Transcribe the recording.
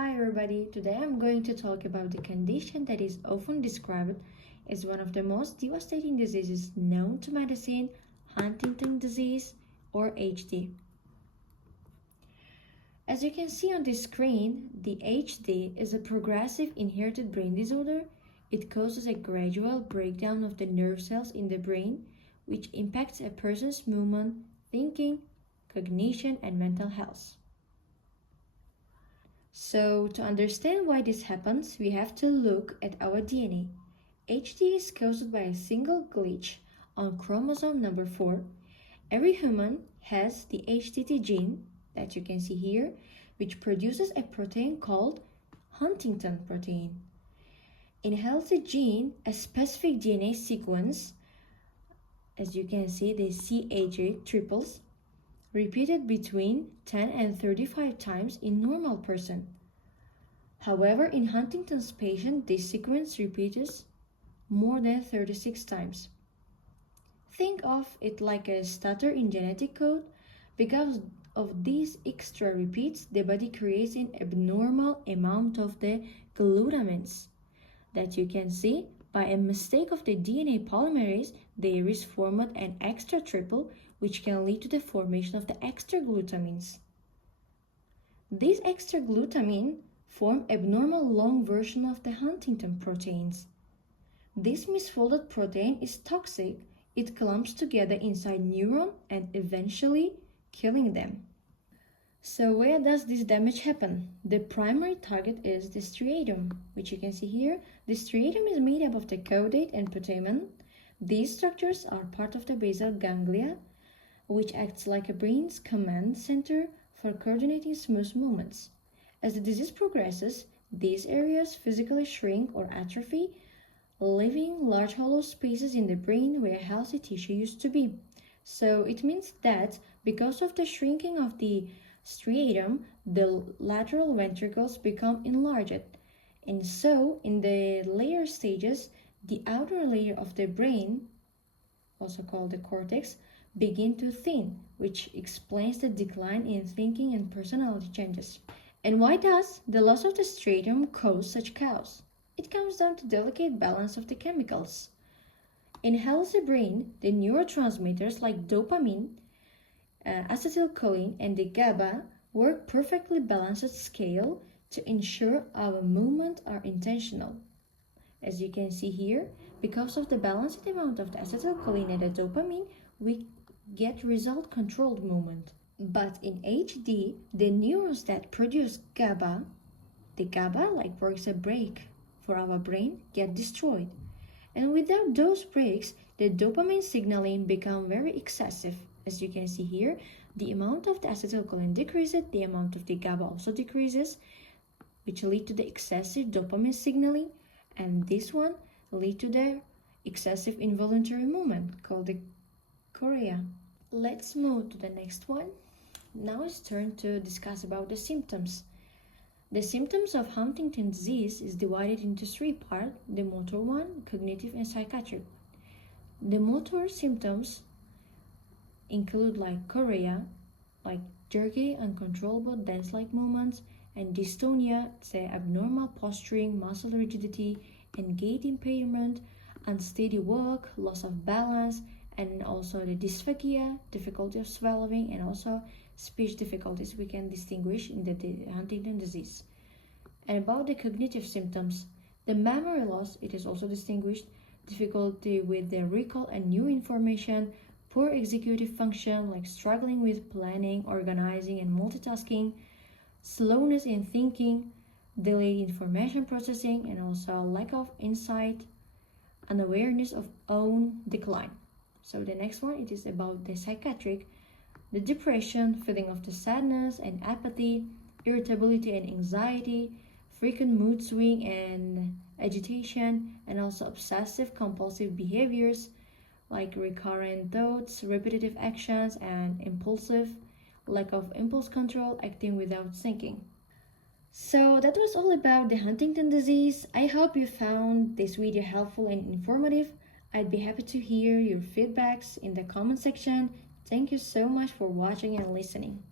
Hi everybody, today I'm going to talk about the condition that is often described as one of the most devastating diseases known to medicine, Huntington disease or HD. As you can see on the screen, the HD is a progressive inherited brain disorder. It causes a gradual breakdown of the nerve cells in the brain, which impacts a person's movement, thinking, cognition, and mental health. So, to understand why this happens, we have to look at our DNA. HD is caused by a single glitch on chromosome number 4. Every human has the HTT gene that you can see here, which produces a protein called Huntington protein. In a healthy gene, a specific DNA sequence, as you can see, the CAG triples, repeated between 10 and 35 times in normal person. However, in Huntington's patient, this sequence repeats more than 36 times. Think of it like a stutter in genetic code. Because of these extra repeats, the body creates an abnormal amount of the glutamines that you can see. By a mistake of the DNA polymerase, there is formed an extra triple, which can lead to the formation of the extra glutamines. These extra glutamine form abnormal long version of the Huntington proteins. This misfolded protein is toxic. It clumps together inside neuron and eventually killing them. So where does this damage happen? The primary target is the striatum, which you can see here. The striatum is made up of the caudate and putamen. These structures are part of the basal ganglia, which acts like a brain's command center for coordinating smooth movements. As the disease progresses, these areas physically shrink or atrophy, leaving large hollow spaces in the brain where healthy tissue used to be. So it means that because of the shrinking of the striatum, the lateral ventricles become enlarged. And so, in the later stages, the outer layer of the brain, also called the cortex, begin to thin, which explains the decline in thinking and personality changes. And why does the loss of the striatum cause such chaos? It comes down to delicate balance of the chemicals. In a healthy brain, the neurotransmitters like dopamine, acetylcholine, and the GABA work perfectly balanced at scale to ensure our movements are intentional. As you can see here, because of the balanced amount of the acetylcholine and the dopamine, we get result-controlled movement. But in HD, the neurons that produce GABA, the GABA works a brake for our brain, get destroyed. And without those brakes, the dopamine signaling becomes very excessive. As you can see here, the amount of the acetylcholine decreases, the amount of the GABA also decreases, which lead to the excessive dopamine signaling, and this one lead to the excessive involuntary movement called the chorea. Let's move to the next one. Now it's turn to discuss about the symptoms. The symptoms of Huntington disease is divided into 3 parts: the motor one, cognitive, and psychiatric. The motor symptoms include chorea, jerky, uncontrollable dance-like movements, and dystonia, say abnormal posturing, muscle rigidity, and gait impairment, unsteady walk, loss of balance, and also the dysphagia, difficulty of swallowing, and also speech difficulties we can distinguish in the Huntington disease. And about the cognitive symptoms, the memory loss, it is also distinguished, difficulty with the recall and new information, poor executive function struggling with planning, organizing, and multitasking, slowness in thinking, delayed information processing, and also lack of insight, unawareness of own decline. So the next one, it is about the psychiatric, the depression, feeling of the sadness and apathy, irritability and anxiety, frequent mood swing and agitation, and also obsessive compulsive behaviors like recurrent thoughts, repetitive actions, and impulsive, lack of impulse control, acting without thinking. So that was all about the Huntington disease. I hope you found this video helpful and informative. I'd be happy to hear your feedbacks in the comment section. Thank you so much for watching and listening.